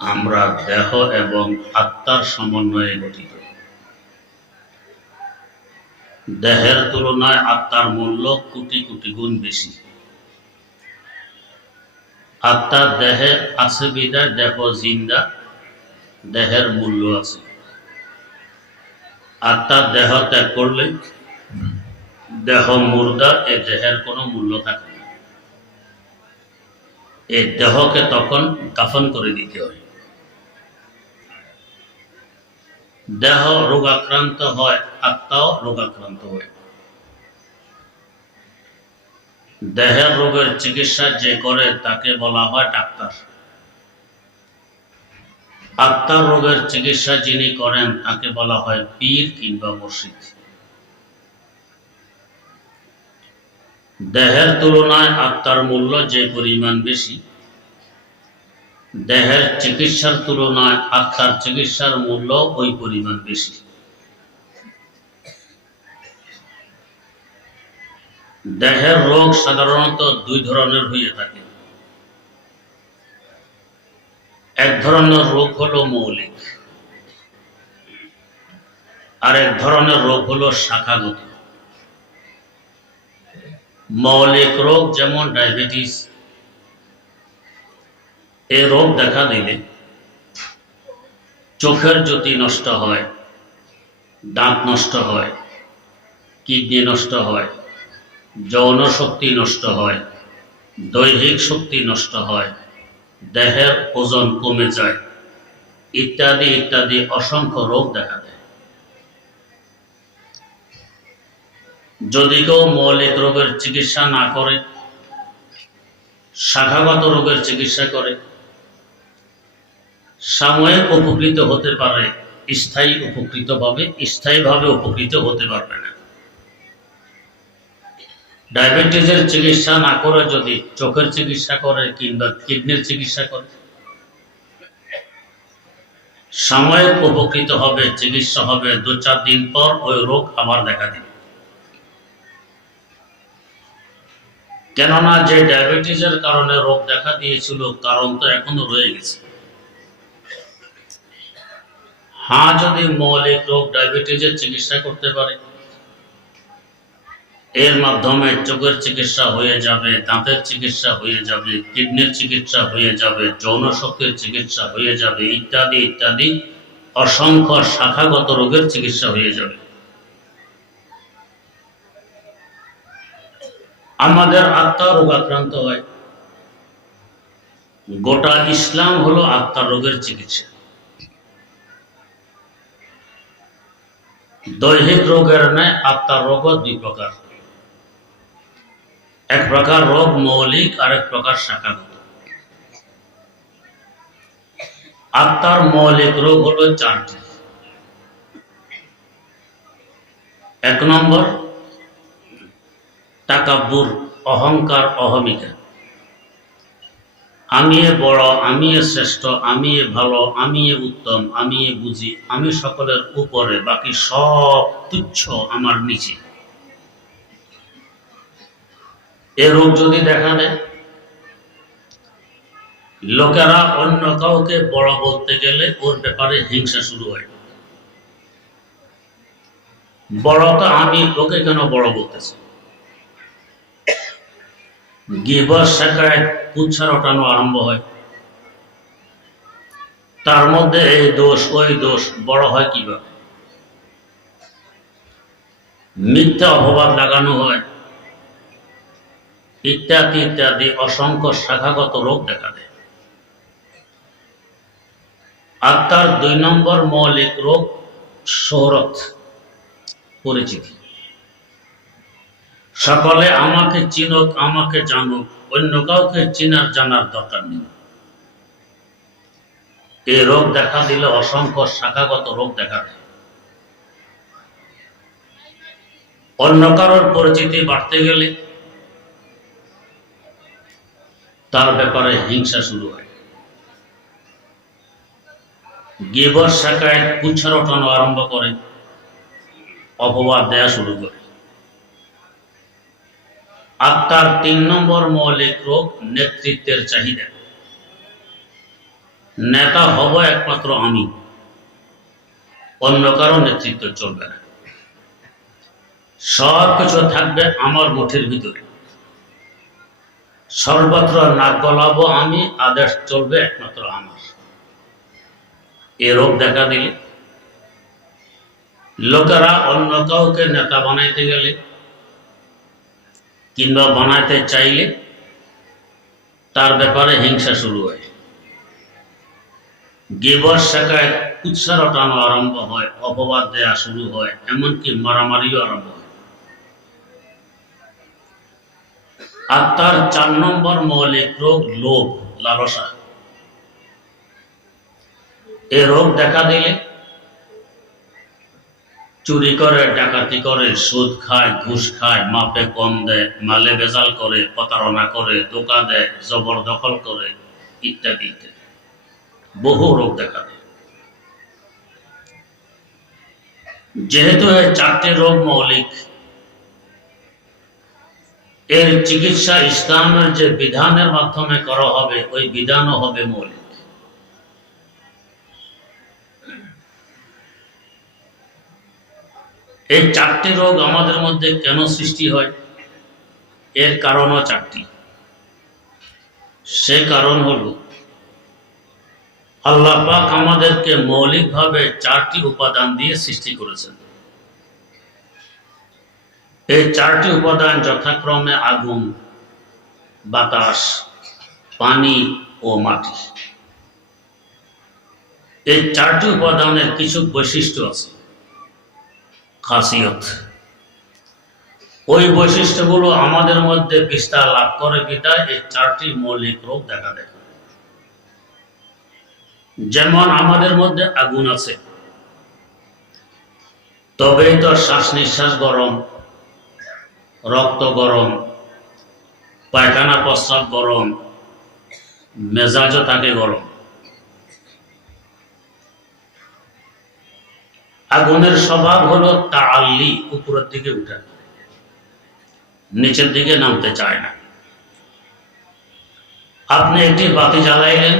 আমরা দেহ এবং আত্মার সমন্বয়ে গঠিত। দেহের তুলনায় আত্মার মূল্য কোটি কোটি গুণ বেশি। আত্মার দেহে আছে বিদায় দেহ জিন্দা, দেহের মূল্য আছে। আত্মার দেহ ত্যাগ করলে দেহ মুর্দা, এ দেহের কোনো মূল্য থাকে না। এই দেহকে তখন দাফন করে দিতে হয়। দেহ রোগাক্রান্ত হয়, আত্মাও রোগাক্রান্ত হয়। দেহের রোগের চিকিৎসা যে করে তাকে বলা হয় ডাক্তার। আত্মার রোগের চিকিৎসা যিনি করেন তাকে বলা হয় পীর কিংবা মুর্শিদ। দেহের তুলনায় আত্মার মূল্য যে পরিমাণ বেশি, দেহের চিকিৎসার তুলনায় আত্মার চিকিৎসার মূল্য ওই পরিমাণ বেশি। দেহের রোগ সাধারণত দুই ধরনের হয়ে থাকে। এক ধরনের রোগ হলো মৌলিক, আর এক ধরনের রোগ হলো শাখাগত। মৌলিক রোগ যেমন ডায়াবেটিস, এই রোগ দেখা দিলে চোখের জ্যোতি নষ্ট হয়, দাঁত নষ্ট হয়, কিডনি নষ্ট হয়, যৌন শক্তি নষ্ট হয়, দৈহিক শক্তি নষ্ট হয়, দেহের ওজন কমে যায়, ইত্যাদি ইত্যাদি অসংখ্য রোগ দেখা দেয়। যদি কেউ মৌলিক রোগের চিকিৎসা না করে, শাখাগত রোগের চিকিৎসা করে, সাময়িক উপকৃত হতে পারে, স্থায়ীভাবে উপকৃত হতে পারবে না। ডায়াবেটিসের চিকিৎসা না করে যদি চোখের চিকিৎসা করে কিংবা কিডনির চিকিৎসা করে, সাময়িক উপকৃত হবে, চিকিৎসা হবে, 2-4 দিন পর ওই রোগ আবার দেখা দিবে। কেননা যে ডায়াবেটিসের কারণে রোগ দেখা দিয়েছিল, কারণ তো এখনো রয়ে গেছে। হ্যাঁ, যদি মৌলিক রোগ ডায়াবেটিসের চিকিৎসা করতে পারে, এর মাধ্যমে চোখের চিকিৎসা হয়ে যাবে, দাঁতের চিকিৎসা হয়ে যাবে, কিডনির চিকিৎসা হয়ে যাবে, যৌন শক্তির চিকিৎসা হয়ে যাবে, ইত্যাদি ইত্যাদি অসংখ্য শাখাগত রোগের চিকিৎসা হয়ে যাবে। আমাদের আত্মা রোগাক্রান্ত হয়, গোটা ইসলাম হলো আত্মার রোগের চিকিৎসা। দৈহিক রোগের ন্যায় আত্মার রোগও 2 প্রকার। এক প্রকার রোগ মৌলিক, আর এক প্রকার শাখাগত। আত্মার মৌলিক রোগ হলো 4টি। 1 নম্বর তাকাব্বুর, অহংকার, অহমিকা। আমি বড়, আমি শ্রেষ্ঠ, আমি ভালো, আমি উত্তম, আমি বুঝি, আমি সকলের উপরে, বাকি সব তুচ্ছ আমার নিচে। এ রোগ যদি দেখা দেয়, লোকেরা অন্য কাউকে বড় বলতে গেলে ওর ব্যাপারে হিংসা শুরু হয়। বড় তো আমি, ওকে কেন বড় বলতেছে? গিবত, শিকায়ত, কুৎসা রটানো আরম্ভ হয়। তার মধ্যে এই দোষ ওই দোষ, বড় হয় কিভাবে? মিথ্যা অপবাদ লাগানো হয়, ইত্যাদি ইত্যাদি অসংখ্য শাখাগত রোগ দেখা দেয়। আত্মার 2 নম্বর মৌলিক রোগ শোহরত, পরিচিতি। সকলে আমাকে চিনুক, আমাকে জানুক, অন্য কাউকে চিনার জানার দরকার নেই। এই রোগ দেখা দিলে অসংখ্য শাখাগত রোগ দেখা দেয়। অন্য কারোর পরিচিতি বাড়তে গেলে তার ব্যাপারে হিংসা শুরু হয়, গিবত, শিকায়ত, কুৎসা রটানো আরম্ভ করে, অপবাদ দেয়া শুরু করে। আত্মার 3 নম্বর মৌলিক রোগ নেতৃত্বের চাহিদা। নেতা হব একমাত্র আমি, অন্য কারো নেতৃত্ব চলবে না। সব কিছু থাকবে আমার মুঠির ভিতরে, সর্বত্র নাক গলাবো আমি, আদেশ চলবে একমাত্র আমার। এ রোগ দেখা দিলে লোকেরা অন্য কাউকে নেতা বানাইতে গেলে কিংবা বানাইতে চাইলে তার ব্যাপারে হিংসা শুরু হয়, গিবত শেখায়, কুৎসা রটানো আরম্ভ হয়, অপবাদ দেয়া শুরু হয়, এমনকি মারামারিও আরম্ভ হয়। আর তার 4 নম্বর মৌলিক রোগ লোভ, লালসা। এ রোগ দেখা দিলে চুরি করে, ডাকাতি করে, সুদ খায়, ঘুষ খায়, মাপে কম দেয়, মালে ভেজাল করে, প্রতারণা করে, ধোঁকা দেয়, জবরদখল করে, ইত্যাদি ইত্যাদি বহু রোগ দেখা দেয়। যেহেতু এই 4টি রোগ মৌলিক, এর চিকিৎসা ইসলামের যে বিধানের মাধ্যমে করা হবে ওই বিধানও হবে মৌলিক। এই 4টি রোগ আমাদের মধ্যে কেন সৃষ্টি হয়, এর কারণও 4টি। সে কারণ হলো আল্লাহ পাক আমাদেরকে মৌলিকভাবে 4টি উপাদান দিয়ে সৃষ্টি করেছেন। এই 4টি উপাদান যথাক্রমে আগুন, বাতাস, পানি ও মাটি। এই 4টি উপাদানের কিছু বৈশিষ্ট্য আছে, খাসিয়ত। ওই বৈশিষ্ট্যগুলো আমাদের মধ্যে বিস্তার লাভ করে বিধায় এই 4টি মৌলিক রোগ দেখা দেয়। যেমন আমাদের মধ্যে আগুন আছে, তবেই তো শ্বাস নিঃশ্বাস গরম, রক্ত গরম, পায়খানা প্রস্রাব গরম, মেজাজও থাকে গরম। আগুনের স্বভাব হলো তাআল্লি, উপরের দিকে উঠা, নিচের দিকে নামতে চায় না। আপনি একটি বাতি জ্বালাইলেন,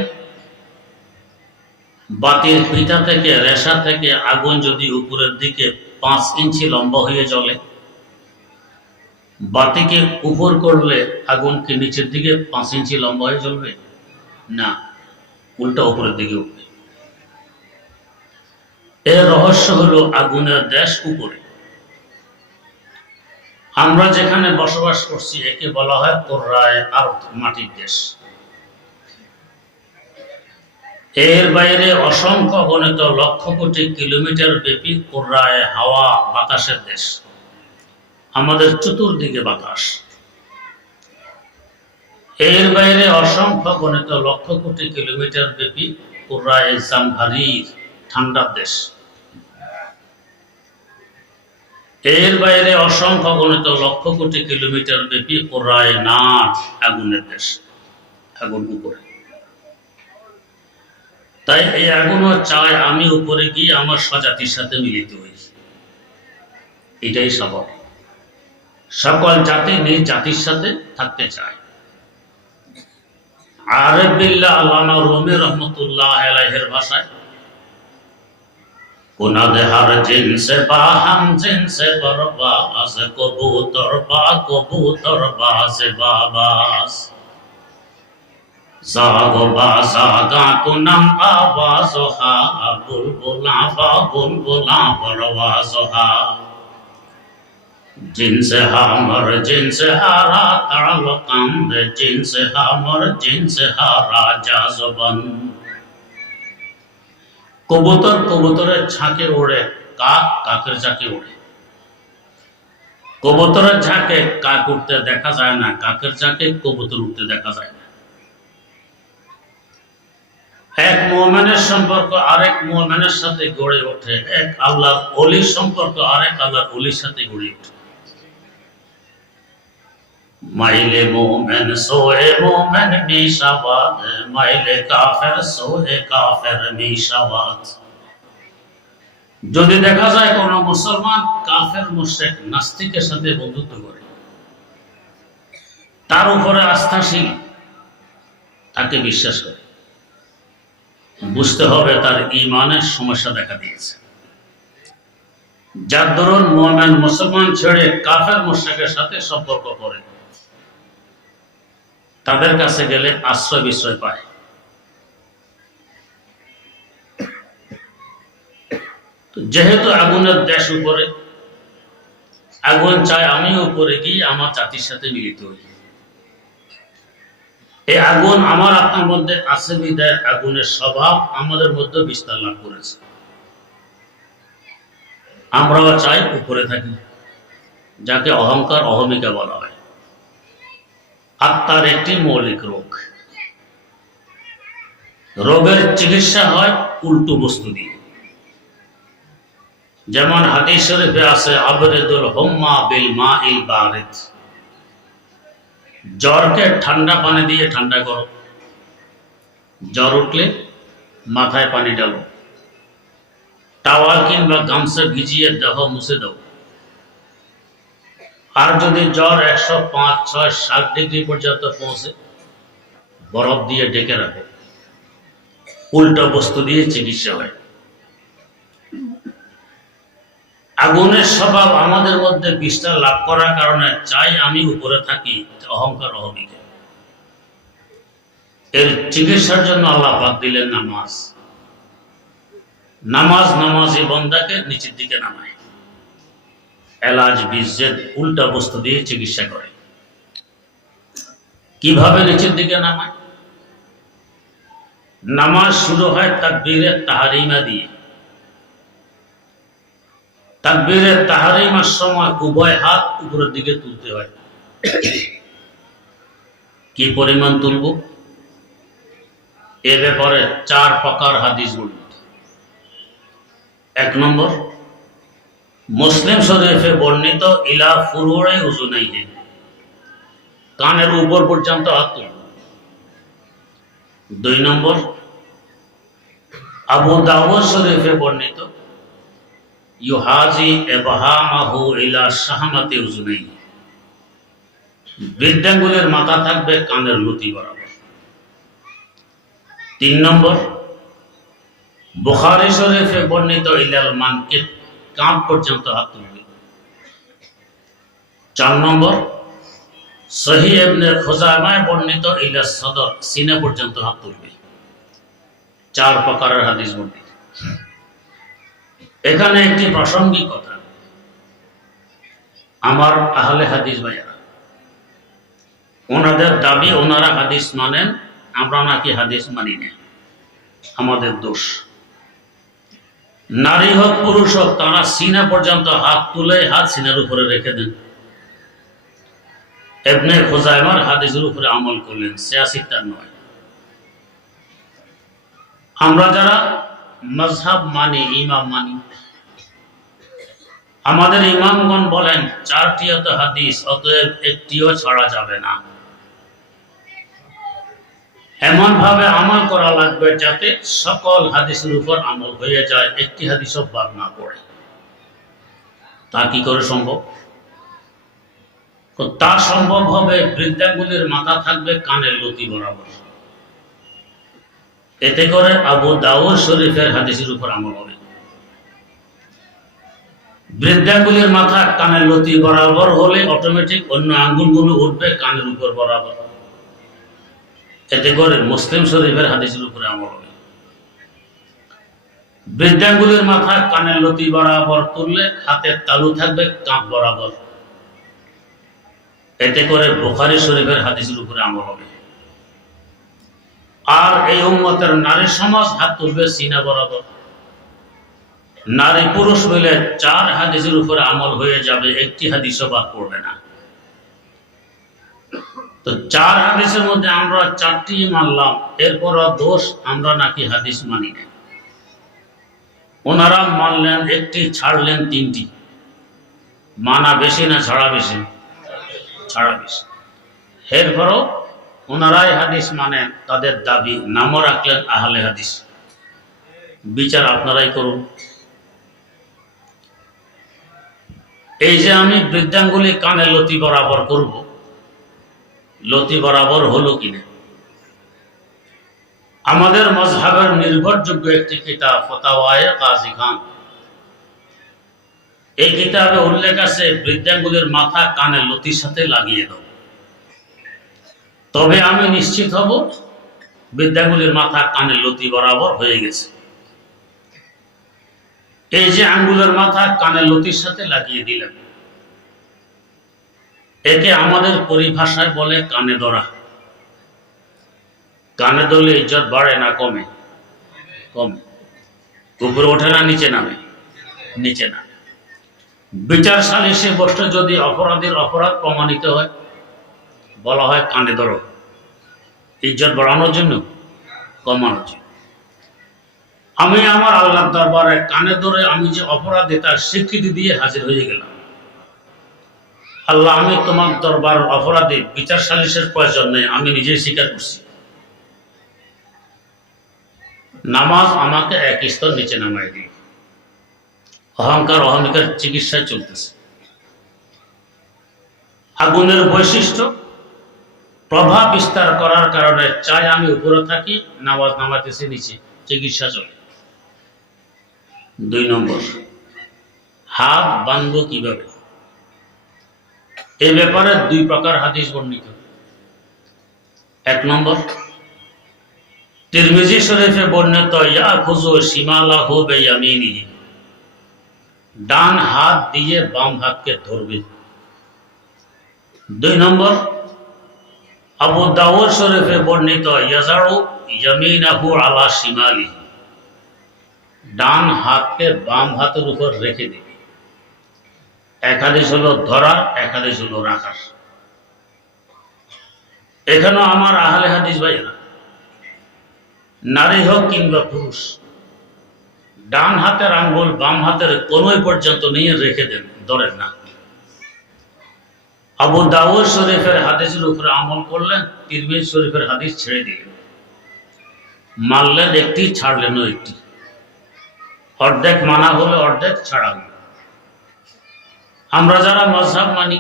বাতির পিঠা থেকে, রেশা থেকে আগুন যদি উপরের দিকে 5 ইঞ্চি লম্বা হয়ে জ্বলে, বাতিকে উপর করলে আগুন কি নিচের দিকে 5 ইঞ্চি লম্বা হয়ে জ্বলবে? না, উল্টা উপরের দিকে উঠবে। এর রহস্য হলো আগুনের দেশ উপরে। আমরা যেখানে বসবাস করছি একে বলা হয় কুররায়ে আরদ, মাটির দেশ। এর বাইরে অসংখ্য গণিত লক্ষ কোটি কিলোমিটার ব্যাপী কুররায়ে হাওয়া, বাতাসের দেশ। আমাদের চতুর্দিকে বাতাস। এর বাইরে অসংখ্য গণিত লক্ষ কোটি কিলোমিটার ব্যাপী কুররায়ে জামহারির, ঠান্ডার দেশ। এর বাইরে অসংখ্য গণিত লক্ষ কোটি কিলোমিটার ব্যাপী কুররায়ে নার, আগুনের দেশ, আগুন উপরে। তাই এই আগুনও চায় আমি উপরে গিয়ে আমার স্বজাতির সাথে মিলিত হই। এটাই স্বাভাবিক। সকল জাতি নিজ জাতির সাথে থাকতে চায়। আরেফ বিল্লাহ আল্লামা রুমি রহমতুল্লাহ আলাইহির ভাষায় কুনাদ হার জিনসে বাহাম জিনসে বরবাস, কবুতর বাজ বাবাস, জাগো বাজাগা কুনাম আওয়াজ হা, বুলবুলা বা বুলবুলা পরওয়াজ হা, जिनसे हमर जिनसे हारा ताल्लुकाम दे, जिनसे हमर जिनसे हारा जाजबन। কবুতর কবুতরের ঝাঁকে ওড়ে, কাক কাকের ঝাঁকে ওড়ে। কবুতরের ঝাঁকে কাক উঠতে দেখা যায় না, কাকের ঝাঁকে কবুতর উঠতে দেখা যায় না। এক মুমিনের সম্পর্ক আরেক মুমিনের সাথে গড়ে ওঠে, এক আল্লাহর ওলির সম্পর্ক আরেক আল্লাহর ওলির সাথে গড়ে ওঠে। মাইলে মোমেন সোহে মোমেন মিশাওয়াত, মাইলে কাফের সোহে কাফের মিশাওয়াত। যদি দেখা যায় কোন মুসলমান কাফের মুশরিক নাস্তিকের সাথে বন্ধুত্ব করে, তার উপরে আস্থাশীল, তাকে বিশ্বাস করে, বুঝতে হবে তার ঈমানের সমস্যা দেখা দিয়েছে। যার দরুন মুমিন মুসলমান ছেড়ে কাফের মুশরিকের সাথে সম্পর্ক করে, তাদের কাছে গেলে আশ্রয় বিশ্রয় পায়। যেহেতু আগুনের দেশ উপরে, আগুন চায় আমি উপরে গিয়ে আমার জাতির সাথে মিলিত হই। এই আগুন আমার আপনার মধ্যে আছে বিদায় আগুনের স্বভাব আমাদের মধ্যে বিস্তার লাভ করেছে। আমরাও চাই উপরে থাকি, যাকে অহংকার অহমিকা বলা হয়। আত্মার একটি মৌলিক রোগ। রোগের চিকিৎসা হয় উল্টো বস্তু দিয়ে। যেমন হাদিস শরীফে আছে, আবরিদুল হুম্মা বিল মাইল বারিদ, জ্বরকে ঠান্ডা পানি দিয়ে ঠান্ডা করো, জ্বর উঠলে মাথায় পানি ডালো, টাওয়াল কিংবা গামছা ভিজিয়ে দেহ মুছে দাও। আর যদি জ্বর 105, 6, 7 ডিগ্রি পর্যন্ত পৌঁছে, বরফ দিয়ে ঢেকে রাখো। উল্টো বস্তু দিয়ে চিকিৎসা হয়। আগুনের স্বভাব আমাদের মধ্যে বিস্তার লাভ করার কারণে চাই আমি উপরে থাকি, অহংকার অহমিকা। এর চিকিৎসার জন্য আল্লাহ পাক দিলেন নামাজ। নামাজি বান্দাকে নিচের দিকে নামায়। এলাজ বিজ্জেদ উল্টা বস্তু দিয়ে চিকিৎসা করে। কিভাবে নিচের দিকে নামায়? নামাজ শুরু হয় তাকবীরে তাহরিমা দিয়ে। তাকবীরে তাহরিমার সময় উভয় হাত উপরের দিকে তুলতে হয়। কি পরিমাণ তুলব? এ ব্যাপারে 4 প্রকার হাদিস বর্ণিত। 1 নম্বর, মুসলিম শরীফে বর্ণিত ইলা ফুরুরে উযুনাইহি, কানের উপর পর্যন্ত হাত তুলব। 2 নম্বর, আবু দাউদ শরীফে বর্ণিত ইউহাজি ইবহামাহু ইলা শাহমাতি উযুনাইহি, বৃদ্ধাঙ্গুলের মাথা থাকবে কানের লতি বরাবর। 3 নম্বর, বুখারী শরীফে বর্ণিত ইলাল মানকিব, কাঁধ পর্যন্ত হাত তুলবে। 4 নম্বর, সহিহ ইবনে খুজাইমায় বর্ণিত ইলা সদর, সিনা পর্যন্ত হাত তুলবে। 4 প্রকারের হাদিস বর্ণিত। এখানে একটি প্রাসঙ্গিক কথা, আমার আহলে হাদিস ভাইয়ারা, ওনাদের দাবি ওনারা হাদিস মানেন, আমরা নাকি হাদিস মানি না। আমাদের দোষ। নারী হোক পুরুষ হোক, তারা সিনা পর্যন্ত হাত তুলে হাত সিনার উপরে রেখে দেন। ইবনে খুজাইমার হাদিসের উপরে আমল করলেন, সিয়াসিতার নয়। আমরা যারা মাযহাব মানি, ইমাম মানি, আমাদের ইমামগণ বলেন 4টি হাদিস, অতএব একটিও ছাড়া যাবে না। এমন ভাবে আমল করা লাগবে যাতে সকল হাদিসের উপর আমল হয়ে যায়, একটি হাদিসও বাদ না পড়ে। তা কি করে সম্ভব? তা সম্ভব হবে বৃদ্ধাঙ্গুলির মাথা থাকবে কানের লতি বরাবর। এতে করে আবু দাউদ শরীফের হাদিসের উপর আমল হবে। বৃদ্ধাঙ্গুলির মাথা কানের লতি বরাবর হলে অটোমেটিক অন্য আঙ্গুলগুলো উঠবে কানের উপর বরাবর। এতে করে মুসলিম শরীফের হাদিসের উপরে আমল হবে। বৃদ্ধাঙ্গুলির মাথা কানের লতি বরাবর তুললে হাতের তালু থাকবে কাঁধ বরাবর। এতে করে বুখারী শরীফের হাদিসের উপরে আমল হবে। আর এই উম্মতের নারী সমাজ হাত তুলবে সিনা বরাবর। নারী পুরুষ মিলে 4 হাদিসের উপরে আমল হয়ে যাবে, একটি হাদিসও বাদ পড়বে না। তো 4 হাদিসের মধ্যে আমরা 4টি মানলাম, এরপরও দোষ আমরা নাকি হাদিস মানি না। ওনারা মানলেন 1টি, ছাড়লেন 3টি। মানা বেশি না ছাড়া বেশি? ছাড়া বেশি। এরপরও ওনারাই হাদিস মানেন, তাদের দাবি, নামও রাখলেন আহলে হাদিস। বিচার আপনারাই করুন। এই যে আমি বৃদ্ধাঙ্গুলি কানে লতি বরাবর করব, লতি বরাবর হলো কিনা? আমাদের মজহাবের নির্ভরযোগ্য একটি কিতাব ফতাওয়ায়ে কাজী খান। এই কিতাবে উল্লেখ আছে বৃদ্ধাঙ্গুলের মাথা কানের লতির সাথে লাগিয়ে দাও, তবে আমি নিশ্চিত হব বৃদ্ধাঙ্গুলের মাথা কানের লতি বরাবর হয়ে গেছে। এই যে আঙ্গুলের মাথা কানের লতির সাথে লাগিয়ে দিলেন, একে আমাদের পরিভাষায় বলে কানে ধরা। কানে ধরলে ইজ্জত বাড়ে না কমে? কমে। উপরে ওঠে না নিচে নামে? নিচে না। বিচার সালিসে বসলে যদি অপরাধীর অপরাধ প্রমাণিত হয়, বলা হয় কানে ধরো, ইজ্জত বাড়ানোর জন্য, কমানোর জন্য। আমি আমার আল্লাহর দরবারে কানে ধরে আমি যে অপরাধী তার স্বীকৃতি দিয়ে হাজির হয়ে গেলাম। আল্লাহ, আমি তোমার দরবার অপরাধী, বিচার সালিসের প্রয়োজন নেই, আমি নিজেই স্বীকার করছি। নামাজ আমাকে এক স্তর নিচে নামাই দিই। অহংকার অহমিকার চিকিৎসায় চলতেছে। আগুনের বৈশিষ্ট্য প্রভাব বিস্তার করার কারণে চাই আমি উপরে থাকি, নামাজ নামাতেছি নিচে, চিকিৎসা চলে। 2 নম্বর, হাত বাঁধবো কিভাবে? এ ব্যাপারে 2 প্রকার হাদিস বর্ণিত। 1 নম্বর, তিরমিজি শরীফে বর্ণিত ইয়াখুযু শিমালাহু বিয়ামিনিহি, ডান হাত দিয়ে বাম হাতকে ধরবে। 2 নম্বর, আবু দাউদ শরীফে বর্ণিত ইয়াজারু ইয়ামিনাহু আলা শিমালিহি, ডান হাতকে বাম হাতের উপর রেখে দিবে। এক হাদিস হলো ধরার, এক হাদিস হলো রাখার। এখানেও আমার আহলে হাদিস ভাইরা, নারী হোক কিংবা পুরুষ, ডান হাতের আঙ্গুল বাম হাতের কোনোই পর্যন্ত নিয়ে রেখে দেন, ধরেন না। আবু দাউদ শরীফের হাদিসের উপরে আমল করলেন, তিরমিজি শরীফের হাদিস ছেড়ে দিলেন। মানলেন একটি, ছাড়লেন একটি। অর্ধেক মানা হলে অর্ধেক ছাড়া হলো। আমরা যারা মাযহাব মানি,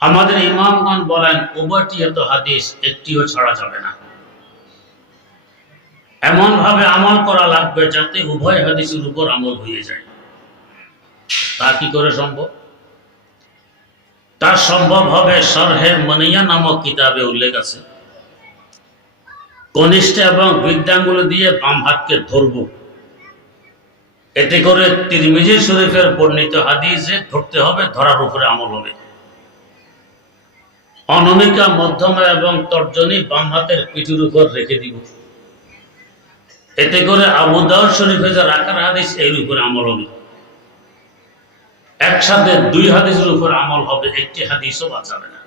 আমাদের ইমামগণ বলেন উভয়টি এত হাদিস, একটিও ছাড়া যাবে না। এমন ভাবে আমল করা লাগবে যাতে উভয় হাদিসের উপর আমল হয়ে যায়। তা কি করে সম্ভব? তা সম্ভব হবে শরহে মনিয়া নামক কিতাবে উল্লেখ আছে, কনিষ্ঠ এবং বৃদ্ধাঙ্গুল দিয়ে বাম হাতকে ধরব। এতে করে তিরমিজি শরীফের বর্ণিত হাদিসে ধরতে হবে, ধরার উপরে আমল হবে। অনামিকা, মধ্যমা এবং তর্জনী বাম হাতের পিঠের উপর রেখে দিব। এতে করে আবু দাউদ শরীফে যে রাখার হাদিস, এর উপরে আমল হবে। একসাথে 2 হাদিসের উপর আমল হবে, একটি হাদিসও বাঁচাবে না।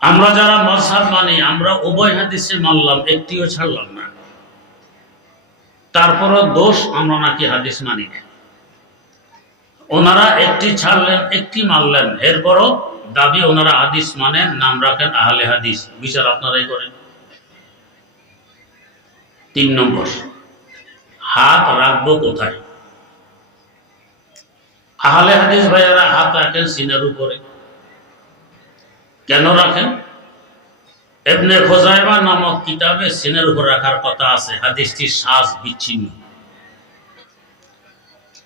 আমরা যারা মাযহাব মানি, আমরা উভয় হাদিসে মানলাম, একটিও ছাড়লাম না। তারপরও দোষ, আমরা নাকি হাদিস মানি না। ওনারা একটি ছাড়লেন, একটি মানলেন, এরপরও দাবি ওনারা হাদিস মানেন, নাম রাখেন আহলে হাদিস। বিচার আপনারাই করেন। 3 নম্বর, হাত রাখবো কোথায়? আহলে হাদিস ভাইয়েরা হাত রাখেন সিনার উপরে। কেন রাখেন? ইবনে খুজাইমা নামক কিতাবে সিনার উপর রাখার কথা আছে। হাদিসটি শ্বাস বিচ্ছিন্ন।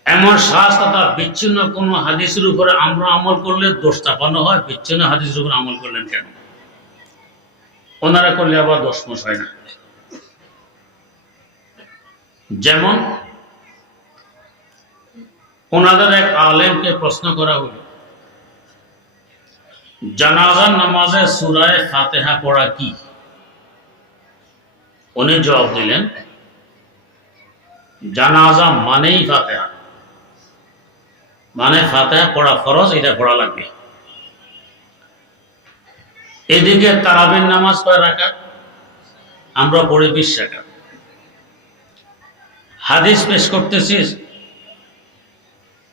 এমন শ্বাস তথা বিচ্ছিন্ন কোন হাদিসের উপরে আমরা আমল করলে দোষ চাপানো হয়, বিচ্ছিন্ন হাদিসের উপর আমল করলেন কেন? ওনারা করলে আবার দোষ মোষ হয় না। যেমন ওনাদের এক আলেমকে প্রশ্ন করা হল, জানাজার নামাজে সূরা ফাতিহা পড়া কি? উনি জবাব দিলেন, জানাজা মানেই ফাতিহা, মানে ফাতিহা পড়া ফরজ, এটা পড়া লাগবে। এদিকে তারাবির নামাজ কয় রাকাত? আমরা পড়ি 20 রাকাত। হাদিস পেশ করতেছি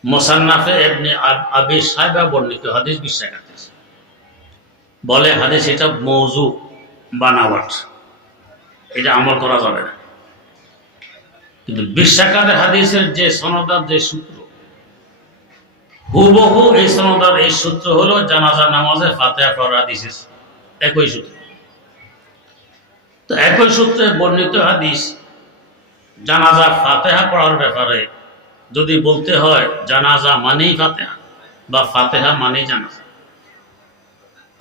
মুসান্নাফে ইবনে আবি শাইবা বর্ণিত হাদিস 20 রাকাত। বলে হাদিস এটা মওযু, বানাওয়াট, এটা আমল করা যাবে না। কিন্তু 20 রাকাতের হাদিসের যে সনদার যে সূত্র, হুবহু এই সনদার এই সূত্র হলো জানাজা নামাজে ফাতিহা পড়ার হাদিস, একই সূত্র। তো একই সূত্রে বর্ণিত হাদিস জানাজা ফাতেহা পড়ার ব্যাপারে যদি বলতে হয় জানাজা মানেই ফাতেহা বা ফাতেহা মানেই জানাজা,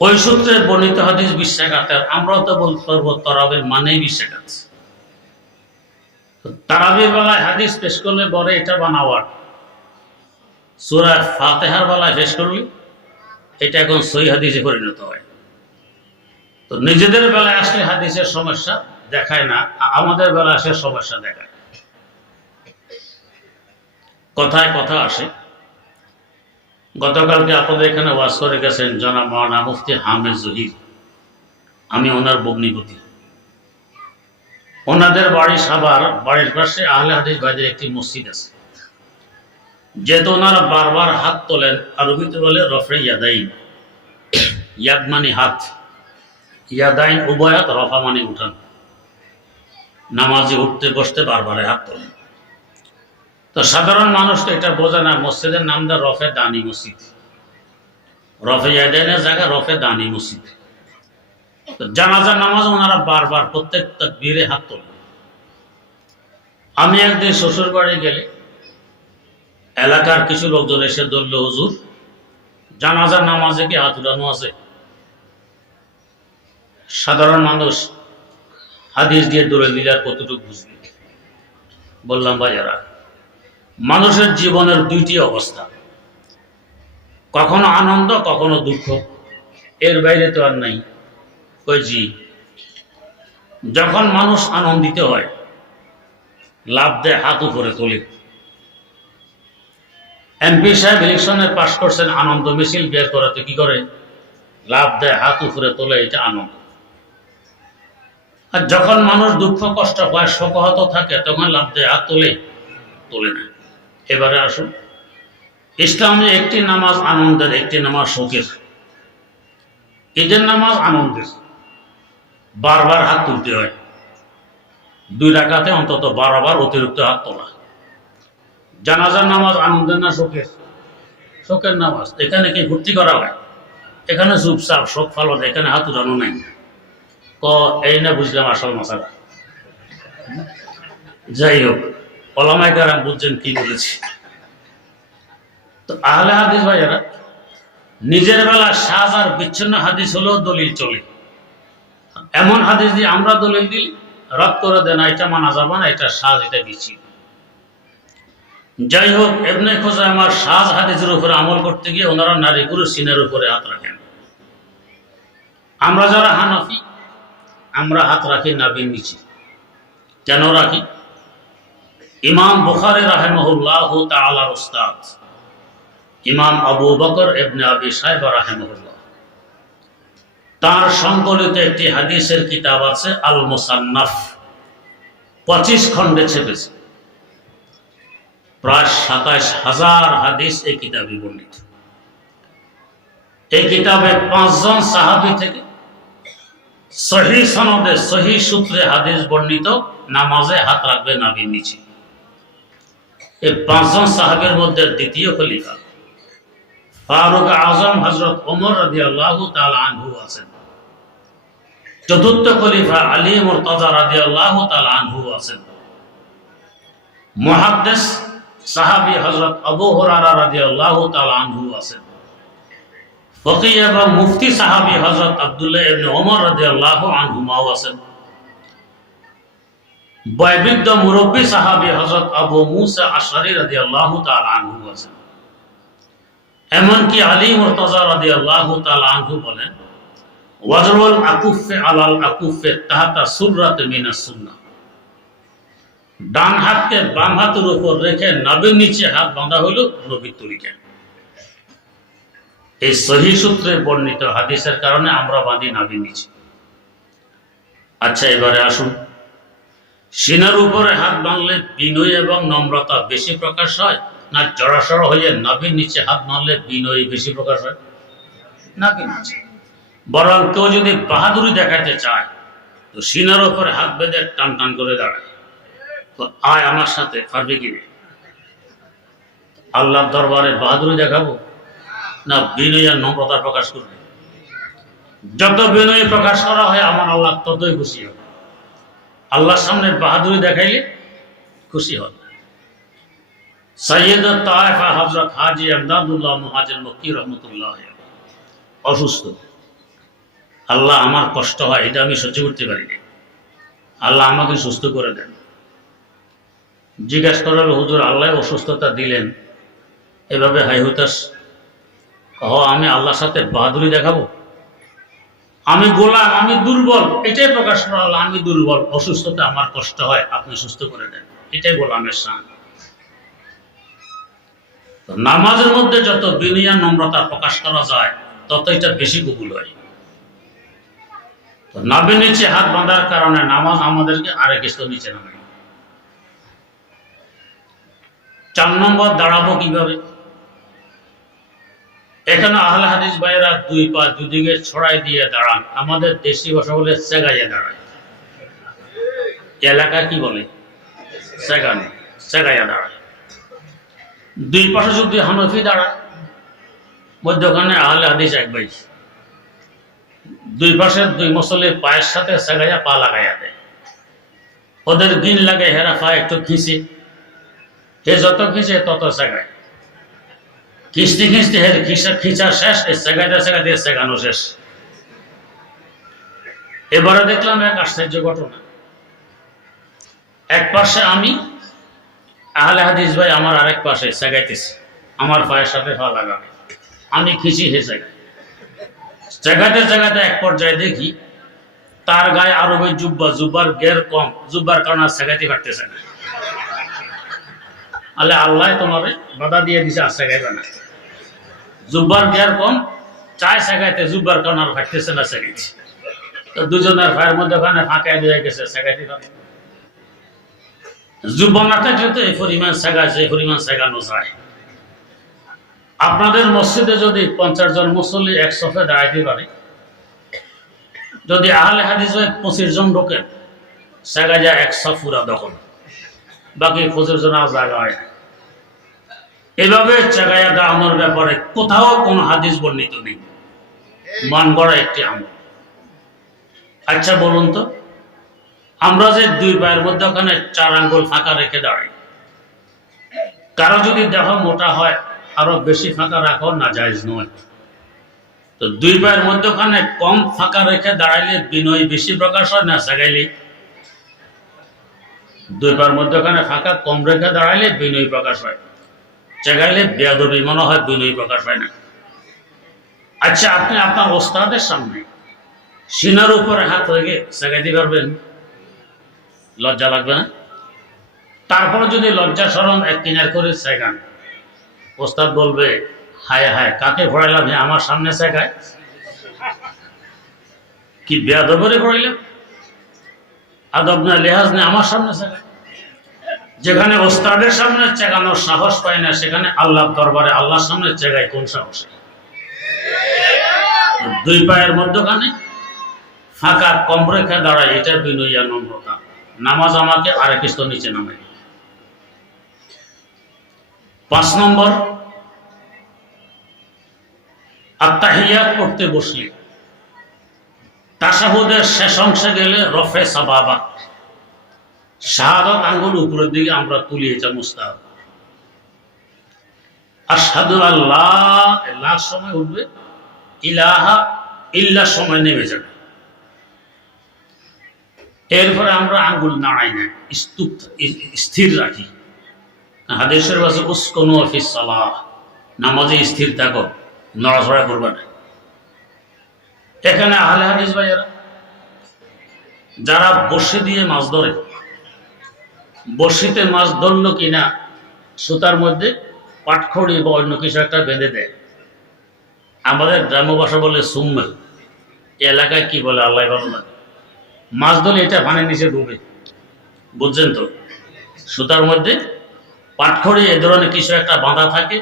ওই সূত্রে বর্ণিত হাদিস 20 রাকাতের, আমরাও তো বলতে পারবো তারাবির মানেই 20 রাকাত। তারাবির বেলায় হাদিস পেশ করলে বলে এটা বানাওয়ার, সূরা ফাতিহার বেলায় পেশ করলে এটা এখন সহিহ হাদিসে পরিণত হয়। তো নিজেদের বেলায় আসলে হাদিসের সমস্যা দেখায় না, আমাদের বেলায় আসলে সমস্যা দেখায়। কথায় কথা আসে, গতকালকে আপনাদের এখানে ওয়াজ করে গেছেন জনাব মাওলানা মুফতি হামিদ জহির, আমি ওনার ভগ্নিপতি। ওনাদের বাড়ি সাভার, বাড়ির পাশে আহলে হাদিস ভাইদের একটি মসজিদ আছে। যেহেতু ওনারা বারবার হাত তোলেন, আরবিতে বলে রফে ইয়াদাইন, ইয়াদ মানে হাত, ইয়াদাইন উভয় হাত, রফা মানে উঠান। নামাজে উঠতে বসতে বারবার হাত তোলেন। তো সাধারণ মানুষ তো এটা বোঝে না, মসজিদের নাম দেয় রফে দানি মসজিদ, রফে ইয়াদাইনের জায়গা রফে দানি মসজিদ। তো জানাজার নামাজ ওনারা বারবার প্রত্যেক তাকবীরে হাত তোলেন। আমি একদিন শ্বশুর বাড়ি গেলে এলাকার কিছু লোকজন এসে ধরল, হুজুর জানাজার নামাজে কি হাত উঠানো আছে? সাধারণ মানুষ হাদিস দিয়ে দৌড়ে দিলে আর কতটুকু বুঝবে? বললাম ভাইয়ারা, মানুষের জীবনের দুইটি অবস্থা, কখনো আনন্দ কখনো দুঃখ, এর বাইরে তো আর নাই। কই জি, যখন মানুষ আনন্দিত হয় লাভ দেয়, হাত উপরে তোলে। এমপি সাহেব ইলেকশনে পাশ করছেন, আনন্দ মিছিল বের করাতে কি করে? লাভ দেয়, হাত উপরে তোলে, এটা আনন্দ। আর যখন মানুষ দুঃখ কষ্ট পায়, শোকাহত থাকে, তখন লাভ দেয়, হাত তোলে? তোলে না। এবারে আসুন, ইসলামে একটি নামাজ আনন্দের, একটি নামাজ শোকের। ঈদের নামাজ আনন্দের, বারবার হাত তুলতে হয়, 2 রাকাতে অন্তত 12 বার অতিরিক্ত হাত তোলা। জানাজার নামাজ আনন্দের না শোকের? শোকের নামাজ। এখানে কি ভর্তি করা হয়? এখানে চুপচাপ শোক ফালন, এখানে হাত উঠানো নাই। এই না বুঝলাম আসল মশালা। যাই হোক, ওলামায়ে কেরাম বুঝছেন কি বলেছি। তো আহলে হাদিস ভাইয়েরা, নিজের বেলা সাজ আর বিচ্ছিন্ন হাদিস হলেও দলিল চলে। এমন হাদিস দিয়ে আমরা দলিল দিই, রদ করে দেন, এটা মানা যাবে না, এটা সাজ, এটা বিচ্ছিন্ন। যাই হোক, ইবনে খুজাইমার সাজ হাদিসের উপরে আমল করতে গিয়ে ওনারা নারী পুরুষ সিনের উপরে হাত রাখেন। আমরা যারা হানাফি, আমরা হাত রাখি নাভির নিচে। কেন রাখি? ইমাম বুখারী রাহিমাহুল্লাহু তাআলার উস্তাদ ইমাম আবু বকর ইবনে আবি শাইবা রাহিমাহুল্লাহ, তার সংকলিত একটি হাদিসের কিতাব আছে আল মুসান্নাফ, 25 খণ্ডে ছেপেছে। প্রায় 27,000 হাদিস এই কিতাবে বর্ণিত। এই কিতাবে 5 জন সাহাবী থেকে সহিহ সনদে, সহিহ সূত্রে হাদিস বর্ণিত, নামাজে হাত রাখবে নাভির নিচে। এই 5 জন সাহাবীর মধ্যে দ্বিতীয় খলিফা ফারুক আজম হযরত ওমর রাদিয়াল্লাহু তাআলা আনহু আছেন। চতুর্থ খলিফা আলী মুর্তজা রাদিয়াল্লাহু তাআলা আনহু আছেন। মুহাদ্দিস সাহাবী হযরত আবু হুরায়রা রাদিয়াল্লাহু তাআলা আনহু আছেন। ফকিহ এবং মুফতি সাহাবী হযরত আব্দুল্লাহ ইবনে ওমর রাদিয়াল্লাহু আনহুমাও আছেন। বয়োবৃদ্ধ মুরব্বী সাহাবী হযরত আবু মুসা আশআরী রাদিয়াল্লাহু তাআলা আনহু আছেন। এমনকি আলী মুর্তজা রাদিয়াল্লাহু তাআলা আনহু বলেন, ওয়াজরুল আকুফে আলাল আকুফে তাহাতা সুররাত মিনাস সুন্নাহ, ডান হাতকে বাম হাতের উপর রেখে নাভির নিচে হাত বাঁধা হলো নবীর তরিকা। এই সহিহ সূত্রে বর্ণিত হাদিসের কারণে আমরা বাঁধি নাভির নিচে। আচ্ছা, এবারে আসুন, সিনার উপরে হাত বাঁধলে বিনয় এবং নম্রতা বেশি প্রকাশ হয়, না জড়াসড় হয়ে নাভির নিচে হাত বাঁধলে বিনয় বেশি প্রকাশ হয়? নাভির নিচে। বরং কেউ যদি বাহাদুরি দেখাতে চায় তো সিনার উপরে হাত বেঁধে টান টান করে দাঁড়ায়, তো আয় আমার সাথে, পারবে কি? আল্লাহর দরবারে বাহাদুরি দেখাবো না বিনয় আর নম্রতা প্রকাশ করবে? যত বিনয় প্রকাশ করা হয় আমার আল্লাহ ততই খুশি হবে। আল্লাহর সামনে বাহাদুরি দেখাইলে খুশি হন। সৈয়দ তায়েফা হযরত হাজী আমদাদুল্লাহ মুহাজির মক্কি রহমতুল্লাহ অসুস্থ। আল্লাহ আমার কষ্ট হয়, এটা আমি সহ্য করতে পারি না, আল্লাহ আমাকে সুস্থ করে দেন। জিজ্ঞাসা করাল, হুজুর আল্লাহ অসুস্থতা দিলেন, এভাবে হাই হতাশ, আমি আল্লাহর সাথে বাহাদুরি দেখাবো? আমি গোলাম, আমি দুর্বল, এটাই প্রকাশ করা হলো, আমি দুর্বল, অসুস্থতা আমার কষ্ট হয়, আপনি সুস্থ করে দেন, এটাই গোলামের শান। নামাজের মধ্যে যত বিনয় নম্রতা প্রকাশ করা যায় তত এটা বেশি কবুল হয়। তো নাভির নিচে হাত বাঁধার কারণে নামাজ আমাদেরকে আরেক স্তর নিচে নামে। 4 নম্বর, দাঁড়াবো কিভাবে? এখানে আহলে হাদিস ভাইয়েরা 2 পা দুদিকে ছড়াই দিয়ে দাঁড়ান, আমাদের দেশি ভাষা বলে সেগাইয়া দাঁড়ায়। এলাকায় কি বলে? সেগানো, সেগাইয়া দাঁড়ায়। 2 পাশে যদি হানফি দাঁড়ায়, মধ্যখানে আহলে হাদিস এক ভাই, 2 পাশে 2 মুসল্লির পায়ের সাথে সেগাইয়া পা লাগাইয়া দেয়। ওদের গিন লাগে, হেরা পা একটু খিঁচে, হে যত খিঁচে তত সেগায়, খিঁচতে খিঁচতে হের খিঁচা শেষ, সেগাইতে সেগাইতে সেগানো শেষ। এবারে দেখলাম এক আশ্চর্য ঘটনা। এক পাশে আমি আহলে হাদিস ভাই, আমার আরেক পাশে সেগাইতেছি, আমার পায়ের সাথে পা লাগাবে, আমি খিঁচি, হে সেগাই, সেগাইতে সেগাইতে এক পর্যায়ে দেখি তার গায়ে আরবের জুব্বা, জুব্বার গের কম, জুব্বার কারণ আর সেগাইতে পারতেছে না। আল্লাহ তোমার বাধা দিয়ে দিছে, আর সেগাইবে না। জুব্বার গের কম, চায় সেগাইতে, জুব্বার কারণ আর ফাটতেছে না, সেগাইছে। তো দুজনের ভাইয়ের মধ্যে ওখানে ফাঁকায় দিয়ে গেছে, সেগাইতে পারে। জুব্বা না থাকলে তো এই পরিমাণ সেগাইছে, এই পরিমাণ সেগানো যায়। আপনাদের মসজিদে যদি 50 জন মুসল্লি এক সফে দাঁড়াইতে পারে, যদি আহলে হাদিস হয় 25 জন ঢোকেন, সেগা যায় 1 সফ পুরা দখল, বাকি 25 জন আর জায়গা হয় না। এভাবে জায়গায় দাঁড়ানোর ব্যাপারে কোথাও কোনো হাদিস বর্ণিত নেই, মান করা একটি আমল। আচ্ছা বলুন তো, আমরা যে 2 পায়ের মধ্যে ওখানে 4 আঙ্গুল ফাঁকা রেখে দাঁড়াই, কারো যদি দেহ মোটা হয় আরো বেশি ফাঁকা রাখো না জায়েজ নয়। তো 2 পায়ের মধ্যে ওখানে কম ফাঁকা রেখে দাঁড়াইলে বিনয় বেশি প্রকাশ হয় না সেগাইলে? 2 পায়ের মধ্যে ওখানে ফাঁকা কম রেখে দাঁড়াইলে বিনয় প্রকাশ হয়, সেগাইলে বেয়াদবি মনে হয়, বিনয় প্রকাশ হয় না। আচ্ছা, আপনি আপনার ওস্তাদের সামনে সিনার উপরে হাত রেখে সেগাইতে পারবেন? লজ্জা লাগবে না? তারপরে যদি লজ্জা শরম এক কিনার করে সেগান, ওস্তাদ বলবে, হায় হায়, কাকে পড়াইলাম, আমার সামনে সেগায়, কি বেয়াদবরে পড়াইলাম, আদব না লেহাজ নেই, আমার সামনে সেগায়। যেখানে ওস্তাদের সামনে চেগানোর সাহস পায় না, সেখানে আল্লাহর দরবারে আল্লাহর সামনে চেগায় কোন সাহসে? 2 পায়ের মধ্যখানে ফাঁকা কম রেখে দাঁড়ায়, এটা বিনয়ী নম্রতা। নামাজ আমাকে আরেক স্তর নিচে নামায়। 5 নম্বর, আত্তাহিয়াত পড়তে বসলে তাশাহুদের শেষ অংশে গেলে রফে সাবাবা, শাহাদাত আঙ্গুল উপরের দিকে আমরা তুলি, এটা মুস্তাহাব। আশহাদু আল্লাহ, লাস্ট সময় উঠবে, ইলাহা ইল্লা সময় নেমে যাবে। এরপরে আমরা আঙ্গুল নাড়াই না, স্থির রাখি। হাদিসের কাছে উসকুনু ফিস সালাহ, নামাজে স্থির থাকো, নড়াচড়া করবে না। এখানে আহলে হাদিস ভাইয়েরা যারা বর্ষি দিয়ে মাছ ধরে, বর্ষিতে মাছ ধরলো কিনা সুতার মধ্যে পাটখড়ি বা অন্য কিছু একটা বেঁধে দেয়, আমাদের গ্রাম্য ভাষা বলে সুম্মেল, এলাকায় কি বলে আল্লাহ ভালো লাগে। মাছ ধরলে এটা পানির নিচে ডুবে, বুঝছেন তো? সুতার মধ্যে পাটখড়ি এ ধরনের কিছু একটা বাঁধা থাকে,